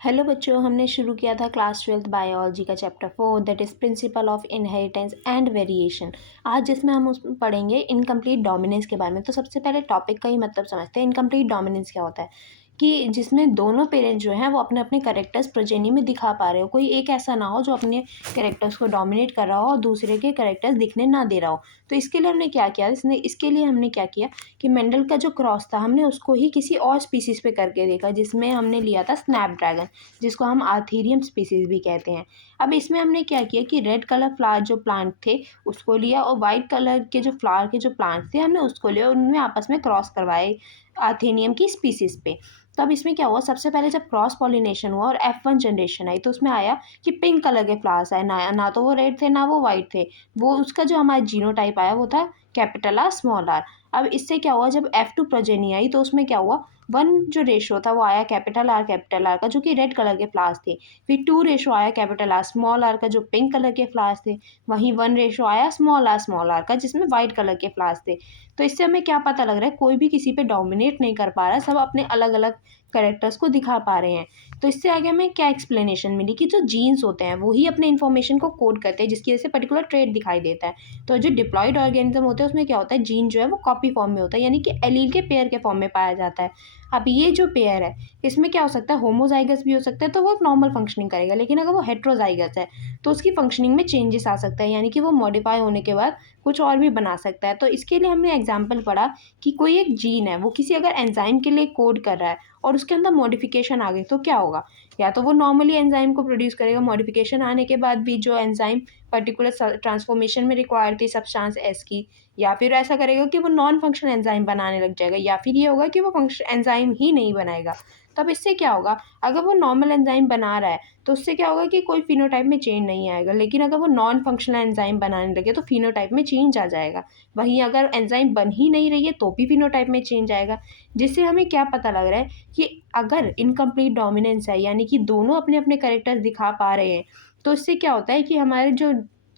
Hello बच्चों, हमने शुरू किया था क्लास 12th बायोलॉजी का chapter 4 that is principle of inheritance and variation. आज जिसमें हम उसमें पढ़ेंगे इनकम्प्लीट डोमिनेंस के बारे में। तो सबसे पहले टॉपिक का ही मतलब समझते हैं। इनकम्प्लीट डोमिनेंस क्या होता है कि जिसमें दोनों पेरेंट्स जो हैं वो अपने अपने कैरेक्टर्स प्रोजेनी में दिखा पा रहे हो। कोई एक ऐसा ना हो जो अपने कैरेक्टर्स को डोमिनेट कर रहा हो और दूसरे के कैरेक्टर्स दिखने ना दे रहा हो। तो इसके लिए हमने क्या किया, इसके लिए हमने क्या किया कि मेंडल का जो क्रॉस था हमने उसको ही किसी और स्पीसीज़ पे करके देखा, जिसमें हमने लिया था स्नैपड्रैगन, जिसको हम आर्थीरियम स्पीसीज भी कहते हैं। अब इसमें हमने क्या किया कि रेड कलर फ्लावर जो प्लांट थे उसको लिया और वाइट कलर के जो फ्लावर के जो प्लांट्स थे हमने उसको लिया और उनमें आपस में क्रॉस करवाए आर्थेनियम की स्पीसीज पे। तो अब इसमें क्या हुआ, सबसे पहले जब क्रॉस पॉलिनेशन हुआ और F1 जनरेशन आई तो उसमें आया कि पिंक कलर के फ्लावर्स आए, ना तो वो रेड थे ना वो वाइट थे। वो उसका जो हमारा जीनोटाइप आया वो था कैपिटल आर स्मॉल आर। अब इससे क्या हुआ, जब F2 प्रोजेनी आई तो उसमें क्या हुआ, 1 जो रेशो था वो आया कैपिटल आर का जो कि रेड कलर के फ्लावर्स थे। फिर 2 रेशो आया कैपिटल आर स्मॉल आर का जो पिंक कलर के फ्लावर्स थे। वहीं 1 रेशो आया स्मॉल आर का जिसमें वाइट कलर के फ्लावर्स थे। तो इससे हमें क्या पता लग रहा है, कोई भी किसी पे डोमिनेट नहीं कर पा रहा है, सब अपने अलग अलग कैरेक्टर्स को दिखा पा रहे हैं। तो इससे आगे हमें क्या एक्सप्लेनेशन मिली कि जो जीन्स होते हैं वही अपने इन्फॉर्मेशन को कोड करते हैं, जिसकी वजह से पर्टिकुलर ट्रेट दिखाई देता है। तो जो डिप्लॉयड ऑर्गेनिज्म होते हैं उसमें क्या होता है, जीन जो है वो कॉपी फॉर्म में होता है, यानी कि एलील के पेयर के फॉर्म में पाया जाता है। अब ये जो पेयर है इसमें क्या हो सकता है, होमोजाइगस भी हो सकता है तो वो एक नॉर्मल फंक्शनिंग करेगा, लेकिन अगर वो हेट्रोजाइगस है तो उसकी फंक्शनिंग में चेंजेस आ सकता है, यानी कि वो मॉडिफाई होने के बाद कुछ और भी बना सकता है। तो इसके लिए हमने एग्जाम्पल पढ़ा कि कोई एक जीन है वो किसी अगर एंजाइम के लिए कोड कर रहा है और उसके अंदर मॉडिफिकेशन आ गई तो क्या होगा, या तो वो नॉर्मली एंजाइम को प्रोड्यूस करेगा, मॉडिफिकेशन आने के बाद भी जो एंजाइम पर्टिकुलर ट्रांसफॉर्मेशन में रिक्वायर्ड थी सब्सटेंस एस की, या फिर ऐसा करेगा कि वो नॉन फंक्शनल एंजाइम बनाने लग जाएगा, या फिर ये होगा कि वो फंक्शन एंजाइम ही नहीं बनाएगा। तब इससे क्या होगा, अगर वो नॉर्मल एंजाइम बना रहा है तो उससे क्या होगा कि कोई फिनोटाइप में चेंज नहीं आएगा, लेकिन अगर वो नॉन फंक्शनल एंजाइम बनाने लगे तो फिनोटाइप में चेंज आ जाएगा। वहीं अगर एंजाइम बन ही नहीं रही है तो भी फिनोटाइप में चेंज आएगा। जिससे हमें क्या पता लग रहा है कि अगर इनकम्प्लीट डोमिनेंस है, यानी कि दोनों अपने अपने कैरेक्टर्स दिखा पा रहे हैं, तो इससे क्या होता है कि हमारे जो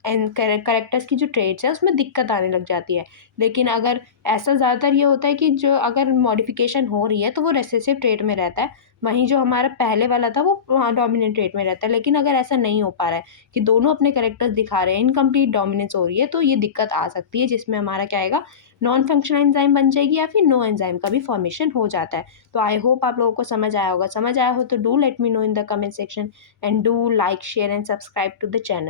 कैरेक्टर्स की जो ट्रेड्स है उसमें दिक्कत आने लग जाती है। लेकिन अगर ऐसा ज़्यादातर ये होता है कि जो अगर मॉडिफिकेशन हो रही है तो वो रेसेसिव ट्रेट में रहता है, वहीं जो हमारा पहले वाला था वो डोमिनेंट ट्रेट में रहता है। लेकिन अगर ऐसा नहीं हो पा रहा है कि दोनों अपने कैरेक्टर्स दिखा रहे हैं, इनकम्प्लीट डोमिनेंस हो रही है, तो ये दिक्कत आ सकती है, जिसमें हमारा क्या आएगा, नॉन फंक्शनल एंजाइम बन जाएगी या फिर नो एंजाइम का भी फॉर्मेशन हो जाता है। तो आई होप आप लोगों को समझ आया होगा। समझ आया हो तो do let me know in the comment section and do like share and subscribe to the channel.